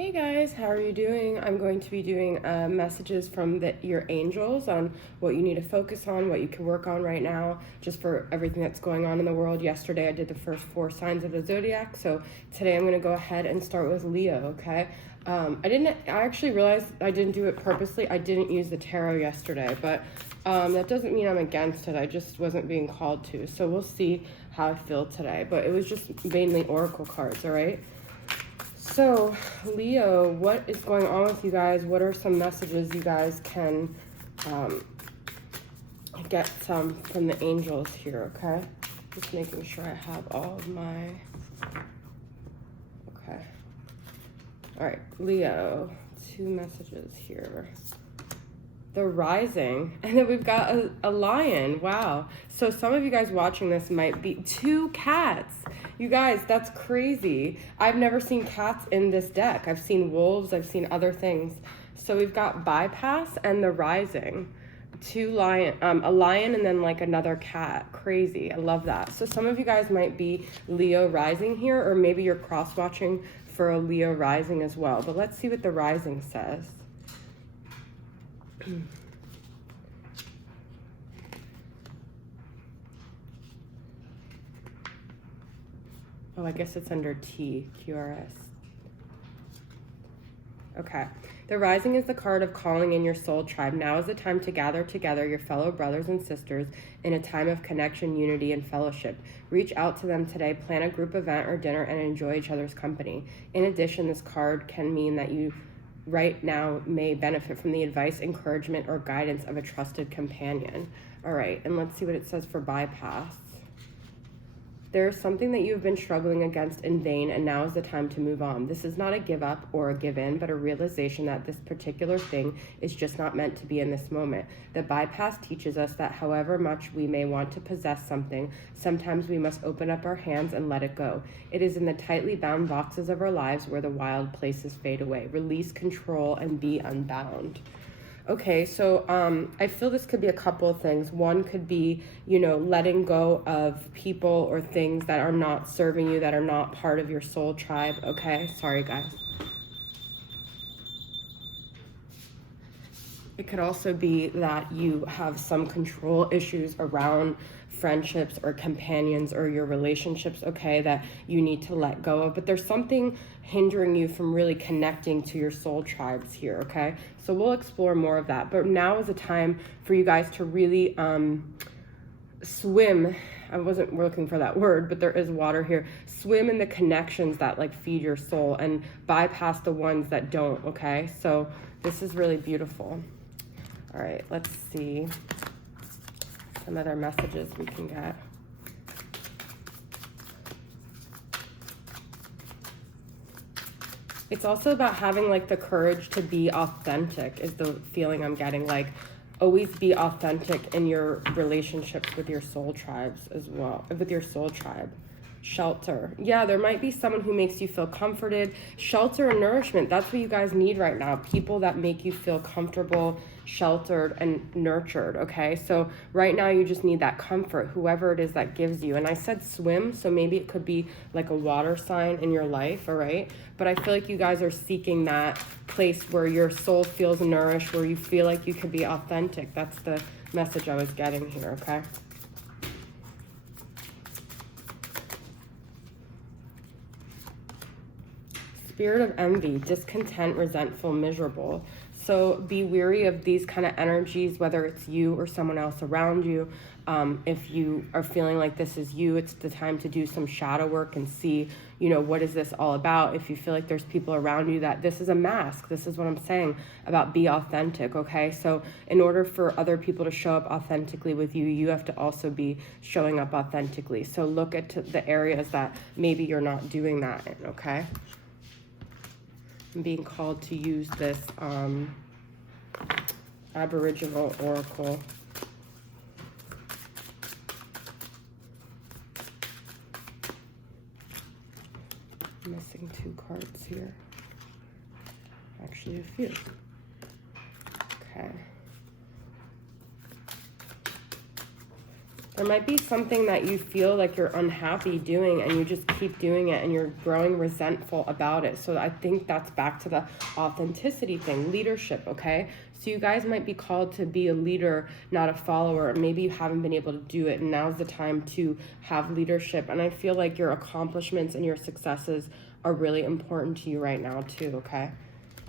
Hey guys, how are you doing? I'm going to be doing messages from your angels on what you need to focus on, what you can work on right now, just for everything that's going on in the world. Yesterday I did the first 4 signs of the zodiac, so today I'm going to go ahead and start with Leo, okay? I actually realized I didn't do it purposely. I didn't use the tarot yesterday, but that doesn't mean I'm against it. I just wasn't being called to, so we'll see how I feel today. But it was just mainly oracle cards, all right? So, Leo, what is going on with you guys? What are some messages you guys can get some from the angels here, okay? Just making sure I have all of my... Okay. All right, Leo, 2 messages here. The rising, and then we've got a lion. Wow. So some of you guys watching this might be 2 cats. You guys, that's crazy. I've never seen cats in this deck. I've seen wolves, I've seen other things. So we've got bypass and the rising. 2 lion, a lion and then like another cat. Crazy. I love that. So some of you guys might be Leo rising here, or maybe you're cross watching for a Leo rising as well. But let's see what the rising says. Oh, I guess it's under T, QRS. Okay. The rising is the card of calling in your soul tribe. Now is the time to gather together your fellow brothers and sisters in a time of connection, unity, and fellowship. Reach out to them today, plan a group event or dinner, and enjoy each other's company. In addition, this card can mean that you right now may benefit from the advice, encouragement, or guidance of a trusted companion. All right, and let's see what it says for bypass. There is something that you have been struggling against in vain, and now is the time to move on. This is not a give up or a give in, but a realization that this particular thing is just not meant to be in this moment. The bypass teaches us that however much we may want to possess something, sometimes we must open up our hands and let it go. It is in the tightly bound boxes of our lives where the wild places fade away. Release control and be unbound. Okay, so I feel this could be a couple of things. One could be, letting go of people or things that are not serving you, that are not part of your soul tribe. Okay, sorry guys. It could also be that you have some control issues around friendships or companions or your relationships, okay, that you need to let go of. But there's something hindering you from really connecting to your soul tribes here, okay? So we'll explore more of that. But now is a time for you guys to really swim. I wasn't looking for that word, but there is water here. Swim in the connections that like feed your soul and bypass the ones that don't, okay? So this is really beautiful. All right, let's see some other messages we can get. It's also about having like the courage to be authentic is the feeling I'm getting. Like always be authentic in your relationships with your soul tribes as well, with your soul tribe. Shelter. Yeah, there might be someone who makes you feel comforted. Shelter and nourishment. That's what you guys need right now. People that make you feel comfortable, sheltered, and nurtured, okay? So right now you just need that comfort, whoever it is that gives you. And I said swim, so maybe it could be like a water sign in your life, all right? But I feel like you guys are seeking that place where your soul feels nourished, where you feel like you could be authentic. That's the message I was getting here, okay? Spirit of envy, discontent, resentful, miserable. So be weary of these kind of energies, whether it's you or someone else around you. If you are feeling like this is you, it's the time to do some shadow work and see, what is this all about? If you feel like there's people around you that this is a mask, this is what I'm saying about be authentic, okay? So in order for other people to show up authentically with you, you have to also be showing up authentically. So look at the areas that maybe you're not doing that in, okay? I'm being called to use this Aboriginal oracle. I'm missing 2 cards here. Actually, a few. Okay. There might be something that you feel like you're unhappy doing and you just keep doing it and you're growing resentful about it. So I think that's back to the authenticity thing, leadership, okay? So you guys might be called to be a leader, not a follower. Maybe you haven't been able to do it, and now's the time to have leadership. And I feel like your accomplishments and your successes are really important to you right now too, okay?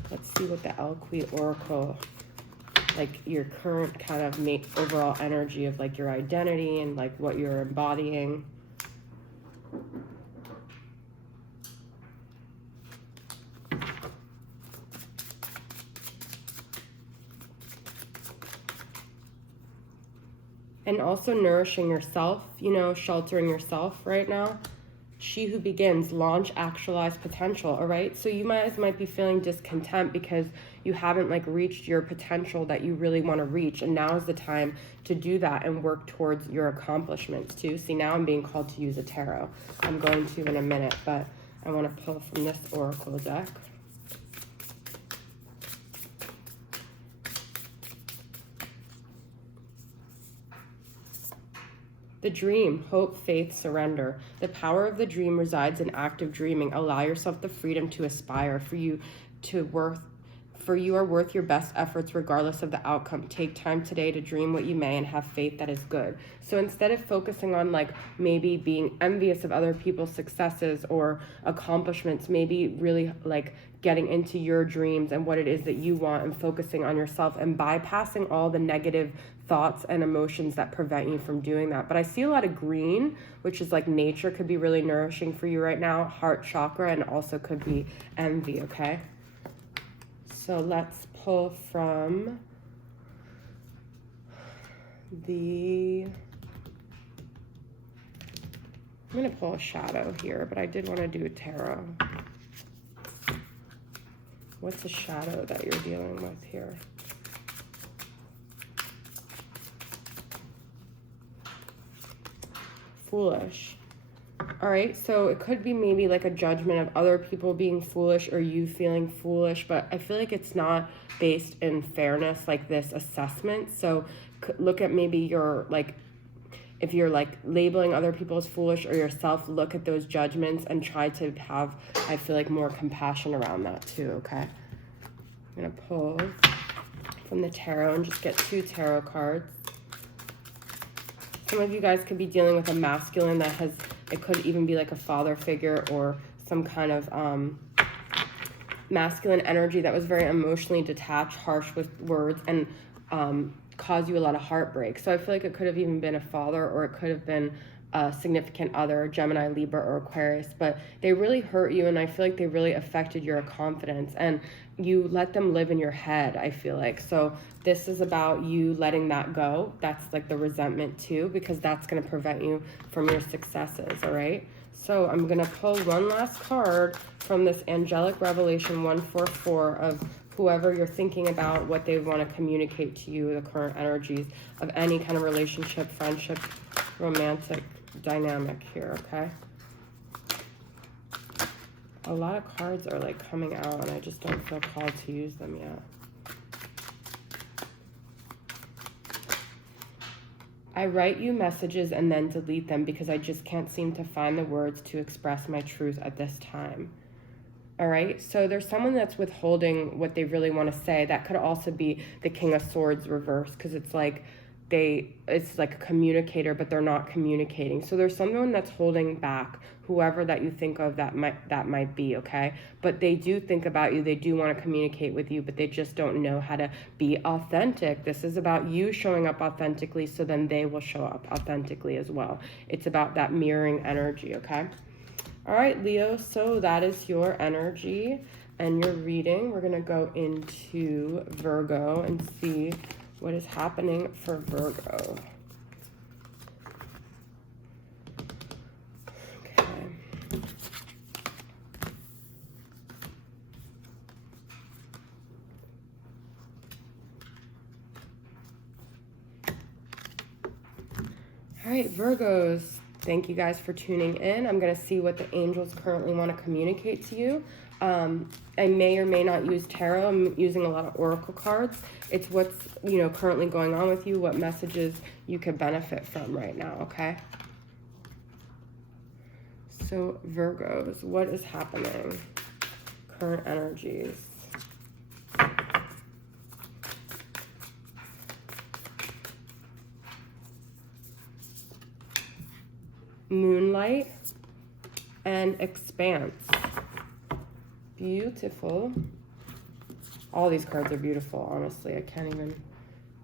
Let's see what the Elqui Oracle, like your current kind of overall energy of like your identity and like what you're embodying. And also nourishing yourself, you know, sheltering yourself right now. She who begins, launch, actualize potential, all right? So you might be feeling discontent because you haven't like reached your potential that you really want to reach. And now is the time to do that and work towards your accomplishments too. See, now I'm being called to use a tarot. I'm going to in a minute, but I want to pull from this oracle deck. The dream, hope, faith, surrender. The power of the dream resides in active dreaming. Allow yourself the freedom to aspire. For you are worth your best efforts regardless of the outcome. Take time today to dream what you may and have faith that is good. So instead of focusing on like maybe being envious of other people's successes or accomplishments, maybe really like getting into your dreams and what it is that you want and focusing on yourself and bypassing all the negative thoughts and emotions that prevent you from doing that. But I see a lot of green, which is like nature, could be really nourishing for you right now, heart chakra, and also could be envy, okay? So let's pull from I'm going to pull a shadow here, but I did want to do a tarot. What's the shadow that you're dealing with here? Foolish. All right, so it could be maybe like a judgment of other people being foolish or you feeling foolish, but I feel like it's not based in fairness, like this assessment. So look at maybe your, like, if you're like labeling other people as foolish or yourself, look at those judgments and try to have, I feel like, more compassion around that too, okay? I'm gonna pull from the tarot and just get 2 tarot cards. Some of you guys could be dealing with a masculine that has, it could even be like a father figure or some kind of masculine energy that was very emotionally detached, harsh with words, and caused you a lot of heartbreak. So I feel like it could have even been a father, or it could have been a significant other, Gemini, Libra, or Aquarius, but they really hurt you, and I feel like they really affected your confidence, and you let them live in your head, I feel like. So this is about you letting that go. That's like the resentment too, because that's going to prevent you from your successes, all right? So I'm going to pull one last card from this Angelic Revelation 144 of whoever you're thinking about, what they want to communicate to you, the current energies of any kind of relationship, friendship, romantic dynamic here, okay? A lot of cards are like coming out and I just don't feel called to use them yet. I write you messages and then delete them because I just can't seem to find the words to express my truth at this time. All right, so there's someone that's withholding what they really want to say. That could also be the King of Swords reversed, because it's like it's like a communicator, but they're not communicating. So there's someone that's holding back, whoever that you think of that might be, okay? But they do think about you, they do want to communicate with you, but they just don't know how to be authentic. This is about you showing up authentically, so then they will show up authentically as well. It's about that mirroring energy, okay? All right, Leo, so that is your energy and your reading. We're going to go into Virgo and see what is happening for Virgo. Okay. All right, Virgos. Thank you guys for tuning in. I'm going to see what the angels currently want to communicate to you. I may or may not use tarot. I'm using a lot of oracle cards. It's what's, currently going on with you, what messages you could benefit from right now, okay? So Virgos, what is happening? Current energies. Moonlight and expanse. Beautiful. All these cards are beautiful, honestly.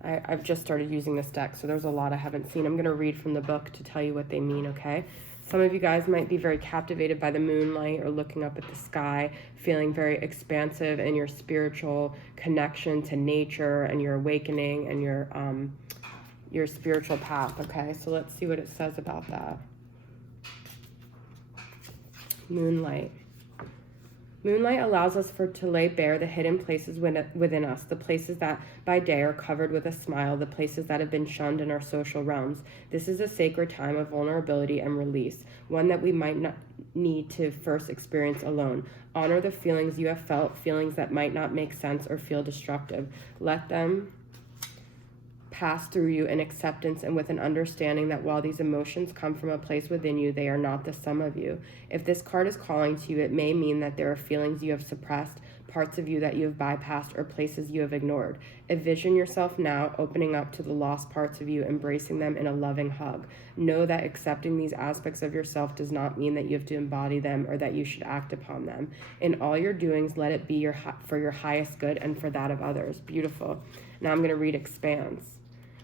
I've just started using this deck, so there's a lot I haven't seen. I'm going to read from the book to tell you what they mean, okay? Some of you guys might be very captivated by the moonlight or looking up at the sky, feeling very expansive in your spiritual connection to nature and your awakening and your spiritual path, okay? So let's see what it says about that. Moonlight. Moonlight allows us to lay bare the hidden places within us, the places that by day are covered with a smile, the places that have been shunned in our social realms. This is a sacred time of vulnerability and release, one that we might not need to first experience alone. Honor the feelings you have felt, feelings that might not make sense or feel destructive. Let them pass through you in acceptance and with an understanding that while these emotions come from a place within you, they are not the sum of you. If this card is calling to you, it may mean that there are feelings you have suppressed, parts of you that you have bypassed, or places you have ignored. Envision yourself now opening up to the lost parts of you, embracing them in a loving hug. Know that accepting these aspects of yourself does not mean that you have to embody them or that you should act upon them. In all your doings, let it be for your highest good and for that of others. Beautiful. Now I'm going to read expanse.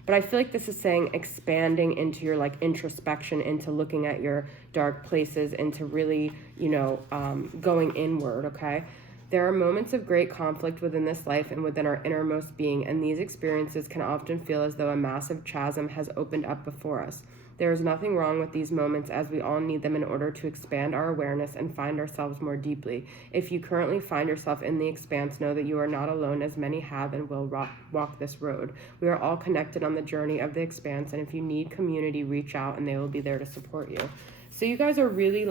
But I feel like this is saying expanding into your introspection, into looking at your dark places, into really, going inward, okay? There are moments of great conflict within this life and within our innermost being, and these experiences can often feel as though a massive chasm has opened up before us. There is nothing wrong with these moments, as we all need them in order to expand our awareness and find ourselves more deeply. If you currently find yourself in the expanse, know that you are not alone, as many have and will walk this road. We are all connected on the journey of the expanse, and if you need community, reach out and they will be there to support you. So you guys are really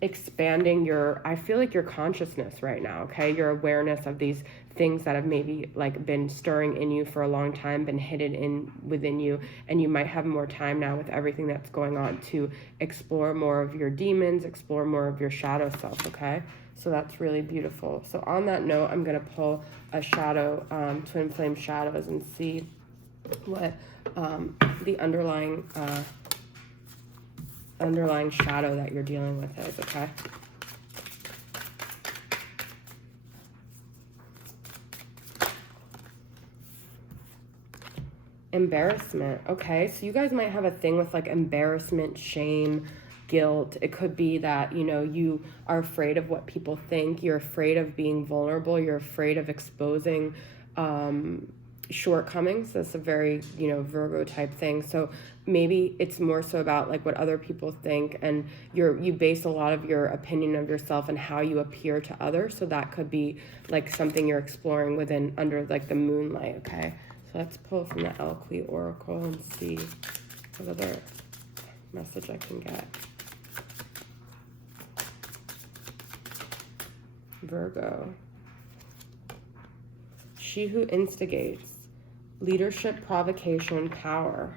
expanding I feel like your consciousness right now, okay? Your awareness of these things that have maybe been stirring in you for a long time, been hidden within you, and you might have more time now with everything that's going on to explore more of your demons, explore more of your shadow self, okay? So that's really beautiful. So on that note, I'm going to pull a shadow, twin flame shadows, and see what the underlying shadow that you're dealing with is, okay? Embarrassment. Okay, so you guys might have a thing with embarrassment, shame, guilt. It could be that, you are afraid of what people think. You're afraid of being vulnerable. You're afraid of exposing shortcomings. That's a very, Virgo type thing. So maybe it's more so about what other people think, and you base a lot of your opinion of yourself and how you appear to others. So that could be something you're exploring under the moonlight, okay? So let's pull from the Eloquy Oracle and see what other message I can get. Virgo. She who instigates. Leadership, provocation, power.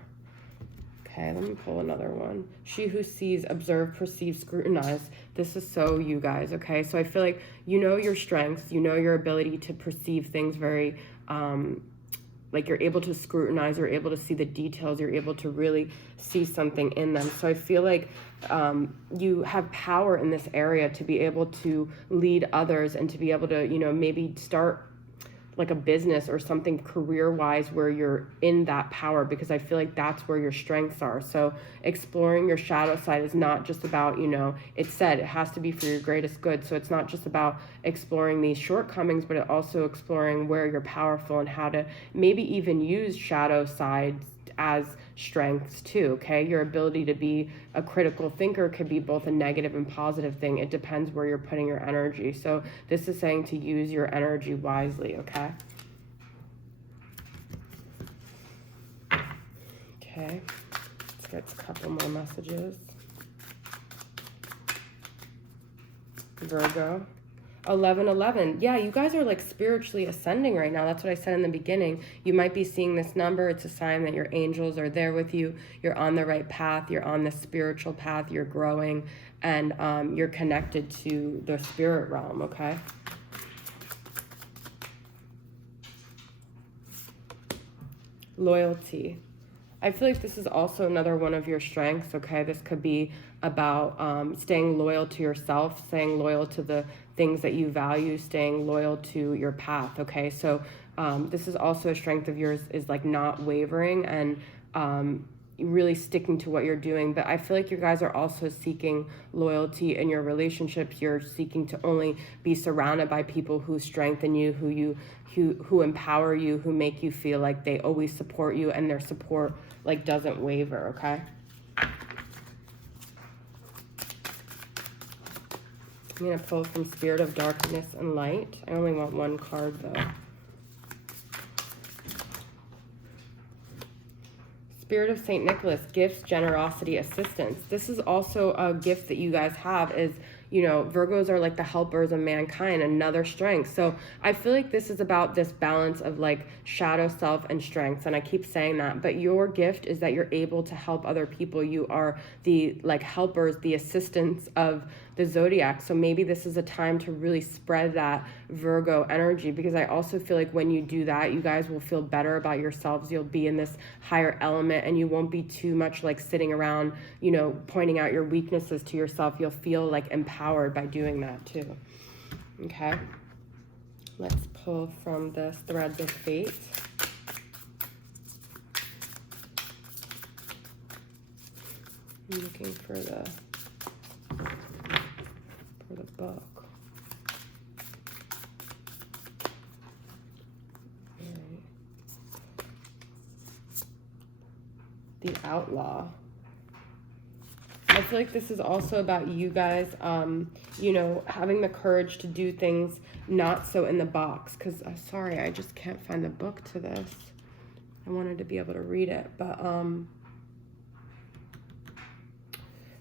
Okay, let me pull another one. She who sees, observe, perceive, scrutinize. This is so you guys, okay? So I feel like your strengths, your ability to perceive things very, you're able to scrutinize, you're able to see the details, you're able to really see something in them. So I feel like you have power in this area to be able to lead others and to be able to, maybe start a business or something career-wise where you're in that power, because I feel like that's where your strengths are. So exploring your shadow side is not just about, it said it has to be for your greatest good. So it's not just about exploring these shortcomings, but it also exploring where you're powerful and how to maybe even use shadow sides as strengths too, okay? Your ability to be a critical thinker could be both a negative and positive thing. It depends where you're putting your energy. So this is saying to use your energy wisely, okay? Okay, let's get a couple more messages. Virgo. 1111. Yeah, you guys are like spiritually ascending right now. That's what I said in the beginning. You might be seeing this number. It's a sign that your angels are there with you. You're on the right path. You're on the spiritual path. You're growing, and you're connected to the spirit realm, okay? Loyalty. I feel like this is also another one of your strengths, okay? This could be about staying loyal to yourself, staying loyal to the things that you value, staying loyal to your path, okay? So this is also a strength of yours, is like not wavering and really sticking to what you're doing. But I feel like you guys are also seeking loyalty in your relationships. You're seeking to only be surrounded by people who strengthen you, who empower you, who make you feel like they always support you, and their support like doesn't waver, okay? I'm going to pull from Spirit of Darkness and Light. I only want one card, though. Spirit of St. Nicholas, gifts, generosity, assistance. This is also a gift that you guys have is, you know, Virgos are like the helpers of mankind, another strength. So I feel like this is about this balance of like shadow self and strengths. And I keep saying that, but your gift is that you're able to help other people. You are the like helpers, the assistants of the zodiac. So maybe this is a time to really spread that Virgo energy, because I also feel like when you do that, you guys will feel better about yourselves. You'll be in this higher element, and you won't be too much like sitting around, you know, pointing out your weaknesses to yourself. You'll feel like empowered by doing that too. Okay, let's pull from this Threads of Fate. I'm looking for the book. Right. The Outlaw. I feel like this is also about you guys, you know, having the courage to do things not so in the box. Because, sorry, I just can't find the book to this. I wanted to be able to read it, but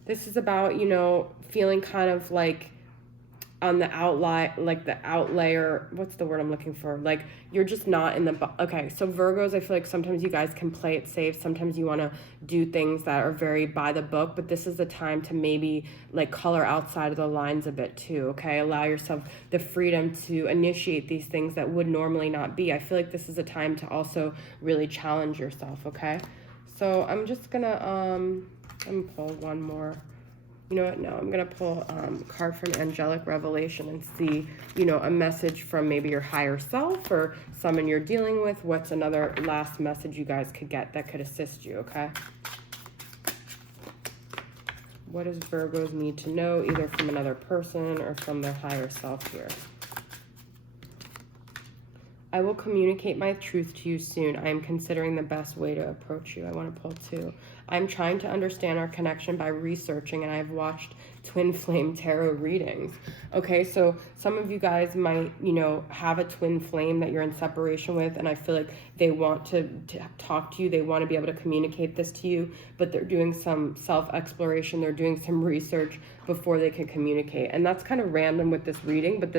this is about, you know, feeling kind of like on the like the outlier, what's the word I'm looking for? Like you're just not in the, okay, so Virgos, I feel like sometimes you guys can play it safe. Sometimes you want to do things that are very by the book, but this is the time to maybe like color outside of the lines a bit too, okay? Allow yourself the freedom to initiate these things that would normally not be. I feel like this is a time to also really challenge yourself, okay? So I'm just gonna, I'm gonna pull one more. You know what? No, I'm going to pull a card from Angelic Revelation and see, you know, a message from maybe your higher self or someone you're dealing with. What's another last message you guys could get that could assist you, okay? What does Virgos need to know, either from another person or from their higher self here? I will communicate my truth to you soon. I am considering the best way to approach you. I want to pull two. I'm trying to understand our connection by researching, and I've watched twin flame tarot readings. Okay, so some of you guys might, you know, have a twin flame that you're in separation with, and I feel like they want to talk to you. They want to be able to communicate this to you, but they're doing some self-exploration. They're doing some research before they can communicate. And that's kind of random with this reading, but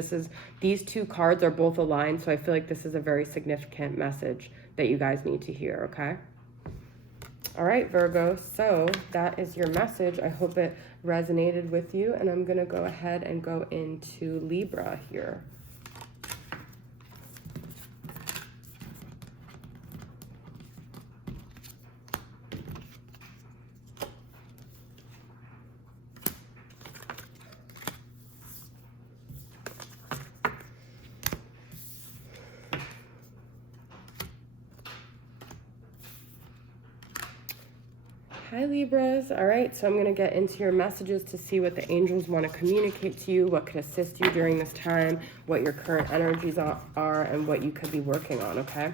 these two cards are both aligned, so I feel like this is a very significant message that you guys need to hear, okay? All right, Virgo, so that is your message. I hope it resonated with you, and I'm going to go ahead and go into Libra here. Hi, Libras. All right, so I'm going to get into your messages to see what the angels want to communicate to you, what could assist you during this time, what your current energies are, and what you could be working on, okay?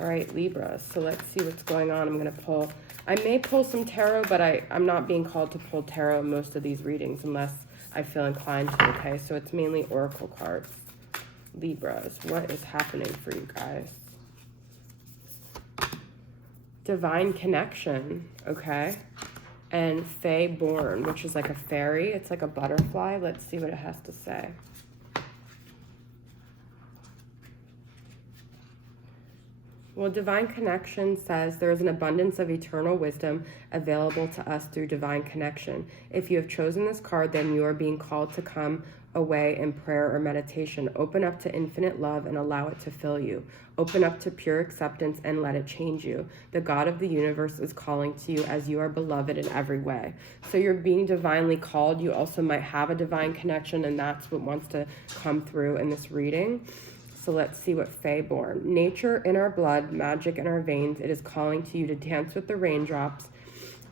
All right, Libras. So let's see what's going on. I'm going to pull, I may pull some tarot, but I'm not being called to pull tarot in most of these readings unless I feel inclined to, okay? So it's mainly oracle cards. Libras, what is happening for you guys? Divine connection, okay? and Fae Born, which is like a fairy. It's like a butterfly. Let's see what it has to say. Well, Divine Connection says there is an abundance of eternal wisdom available to us through Divine Connection. If you have chosen this card, then you are being called to come away in prayer or meditation. Open up to infinite love and allow it to fill you. Open up to pure acceptance and let it change you. The God of the universe is calling to you as you are beloved in every way. So you're being divinely called. You also might have a divine connection, and that's what wants to come through in this reading. So let's see what Fae Born. Nature in our blood, magic in our veins. It is calling to you to dance with the raindrops,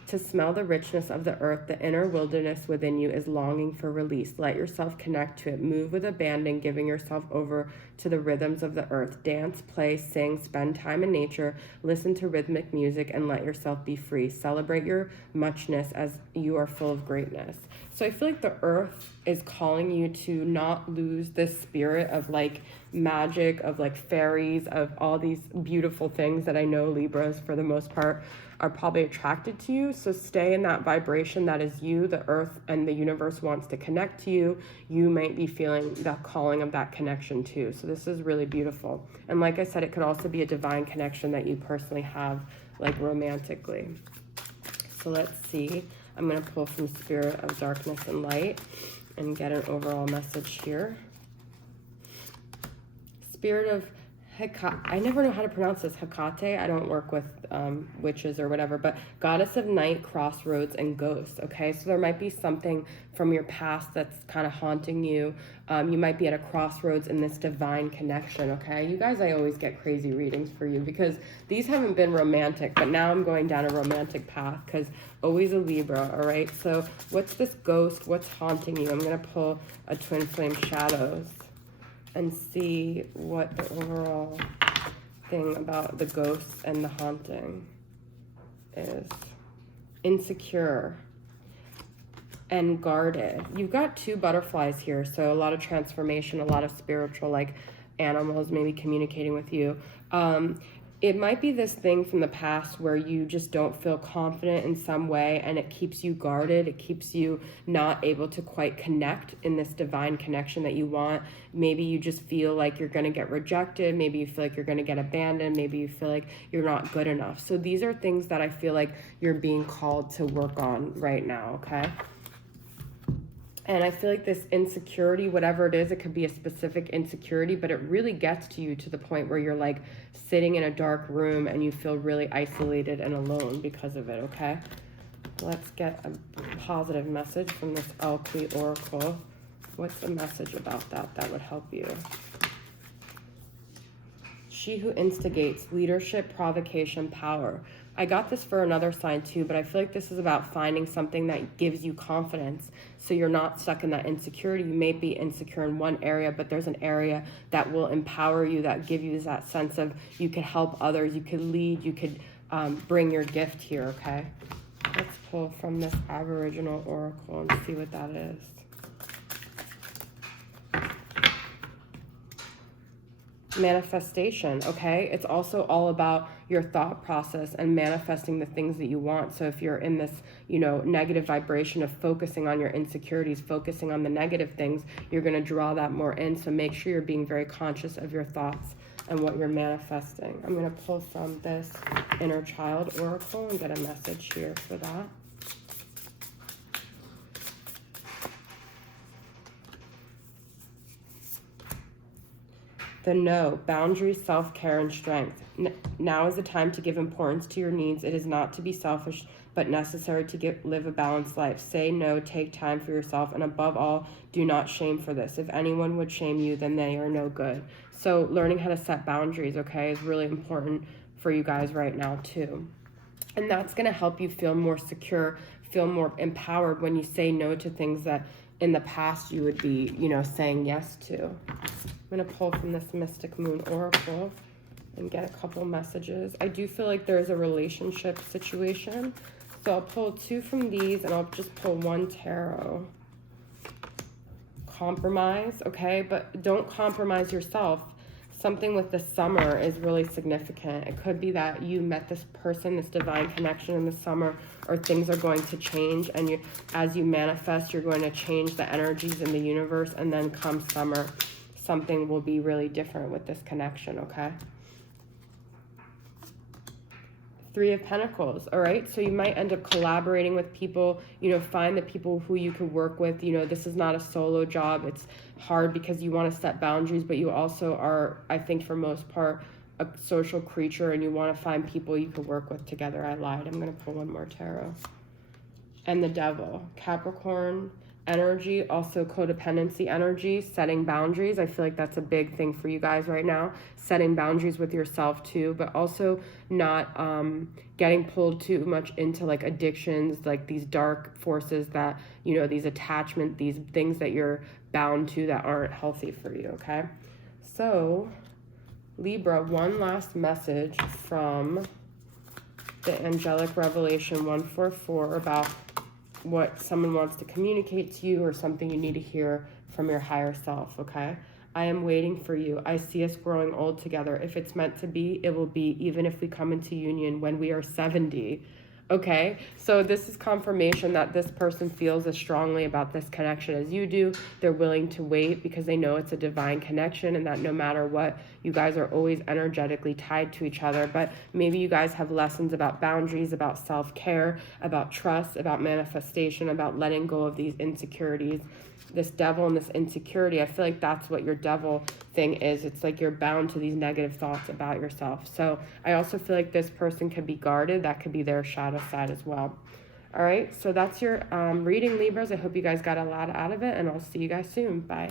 to smell the richness of the earth. The inner wilderness within you is longing for release. Let yourself connect to it. Move with abandon, giving yourself over to the rhythms of the earth. Dance, play, sing, spend time in nature. Listen to rhythmic music and let yourself be free. Celebrate your muchness as you are full of greatness. So I feel like the earth is calling you to not lose this spirit of like magic, of like fairies, of all these beautiful things that I know Libras for the most part are probably attracted to you. So stay in that vibration that is you. The earth and the universe wants to connect to you. You might be feeling the calling of that connection too. So this is really beautiful. And like I said, it could also be a divine connection that you personally have, like romantically. So let's see. I'm going to pull from Spirit of Darkness and Light and get an overall message here. Spirit of Hecate. I never know how to pronounce this. Hecate. I don't work with witches or whatever, but Goddess of Night, Crossroads, and Ghosts. Okay, so there might be something from your past that's kind of haunting you. You might be at a crossroads in this divine connection. Okay, you guys, I always get crazy readings for you because these haven't been romantic, but now I'm going down a romantic path because always a Libra. All right, so what's this ghost? What's haunting you? I'm gonna pull a Twin Flame Shadows and see what the overall thing about the ghosts and the haunting is. Insecure and guarded. You've got two butterflies here, so a lot of transformation, a lot of spiritual, like animals maybe communicating with you. It might be this thing from the past where you just don't feel confident in some way and it keeps you guarded. It keeps you not able to quite connect in this divine connection that you want. Maybe you just feel like you're going to get rejected. Maybe you feel like you're going to get abandoned. Maybe you feel like you're not good enough. So these are things that I feel like you're being called to work on right now, okay? And I feel like this insecurity, whatever it is, it could be a specific insecurity, but it really gets to you to the point where you're like sitting in a dark room and you feel really isolated and alone because of it, okay? Let's get a positive message from this Alchemy Oracle. What's a message about that would help you? She who instigates, leadership, provocation, power. I got this for another sign too, but I feel like this is about finding something that gives you confidence so you're not stuck in that insecurity. You may be insecure in one area, but there's an area that will empower you, that give you that sense of you could help others, you could lead, you could bring your gift here, okay? Let's pull from this Aboriginal Oracle and see what that is. Manifestation, okay? It's also all about your thought process and manifesting the things that you want. So if you're in this, negative vibration of focusing on your insecurities, focusing on the negative things, you're going to draw that more in. So make sure you're being very conscious of your thoughts and what you're manifesting. I'm going to pull from this Inner Child Oracle and get a message here for that. The No, boundaries, self-care, and strength. Now is the time to give importance to your needs. It is not to be selfish, but necessary to live a balanced life. Say no, take time for yourself, and above all, do not shame for this. If anyone would shame you, then they are no good. So learning how to set boundaries, okay, is really important for you guys right now too. And that's going to help you feel more secure, feel more empowered when you say no to things that in the past you would be, saying yes to. I'm going to pull from this Mystic Moon Oracle and get a couple messages. I do feel like there's a relationship situation. So I'll pull two from these and I'll just pull one tarot. Compromise, okay? But don't compromise yourself. something with the summer is really significant. It could be that you met this person, this divine connection in the summer, or things are going to change, and you, as you manifest, you're going to change the energies in the universe, and then come summer, something will be really different with this connection, okay? Three of Pentacles, all right? So you might end up collaborating with people, you know, find the people who you could work with. You know, this is not a solo job. It's hard because you want to set boundaries, but you also are, I think for most part, a social creature, and you want to find people you could work with together. I lied. I'm going to pull one more tarot. And the Devil, Capricorn energy, also codependency energy, setting boundaries. I feel like that's a big thing for you guys right now, setting boundaries with yourself too, but also not getting pulled too much into like addictions, like these dark forces that, you know, these attachment, these things that you're bound to that aren't healthy for you, okay? So Libra, one last message from the angelic revelation 144 about what someone wants to communicate to you, or something you need to hear from your higher self, okay? I am waiting for you. I see us growing old together. If it's meant to be, it will be, even if we come into union when we are 70, okay? So this is confirmation that this person feels as strongly about this connection as you do. They're willing to wait because they know it's a divine connection, and that no matter what, you guys are always energetically tied to each other. But maybe you guys have lessons about boundaries, about self-care, about trust, about manifestation, about letting go of these insecurities. This Devil and this insecurity, I feel like that's what your Devil thing is. It's like you're bound to these negative thoughts about yourself. So I also feel like this person could be guarded. That could be their shadow side as well. All right, so that's your reading, Libras. I hope you guys got a lot out of it, and I'll see you guys soon. Bye.